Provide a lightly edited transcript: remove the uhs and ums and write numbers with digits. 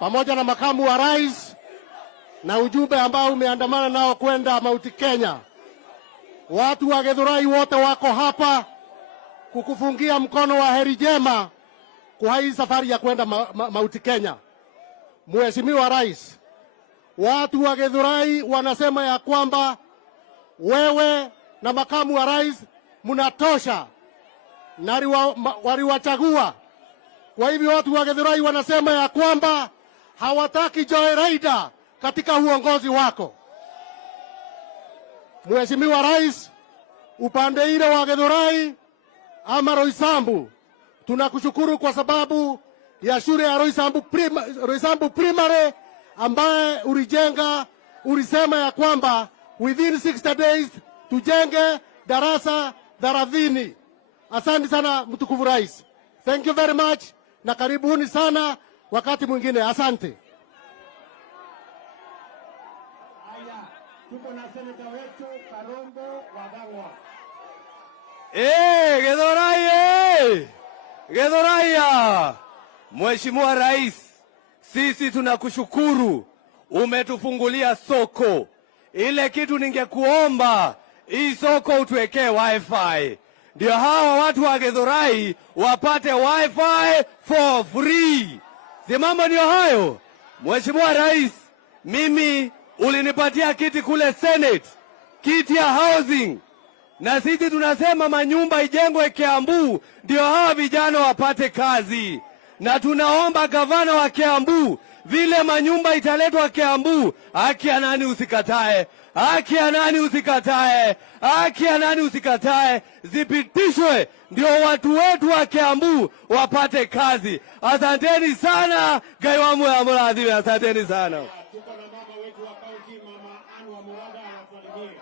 pamoja na makamu wa rais na ujumbe ambao umeandamana nao kwenda Mount Kenya. Watu wa Githurai wote wako hapa kukufungia mkono wa heri jema kwa hii safari ya kwenda Mount Kenya. Mheshimiwa Rais, watu wa Githurai wanasema ya kwamba wewe na makamu wa rais mnatosha na waliwachagua. Kwa hivyo watu wa Githurai wanasema ya kwamba hawataki joyraider katika uongozi wako. Mheshimiwa Rais, upande ile wa Githurai ama Roysambu, tunakushukuru kwa sababu ya shule ya Roysambu Primary ambaye ulijenga. Ulisema ya kwamba within 60 days tujenge darasa 30. Asante sana mtukufu Rais. Thank you very much na karibuni sana wakati mwingine. Asante. Haya, tuko na seneta wetu Karongo Wagang'wa. Githurai! Githurai! Mheshimiwa Rais, sisi tunakushukuru, umetufungulia soko. Ile kitu ningekuomba, hii soko utuwekee wifi, ndio hawa watu wa Githurai wapate wifi for free. Si mambo ndio hayo? Mheshimiwa Rais, mimi ulinipatia kiti kule Senate, kiti ya housing, na sisi tunasema manyumba ijengwe Kiambu ndio hawa vijana wapate kazi. Na tunaomba gavana wa Kiambu, vile manyumba italetwa Kiambu, haki ya nani usikatae, haki ya nani usikatae, haki ya nani usikatae, zipitishwe ndio watu wetu wa Kiambu wapate kazi. Asanteni sana, Ngai wa Muradhi, asanteni sana. Tuko na mama wetu wa kaunti, Mama Ann wa Muranga anasalimia.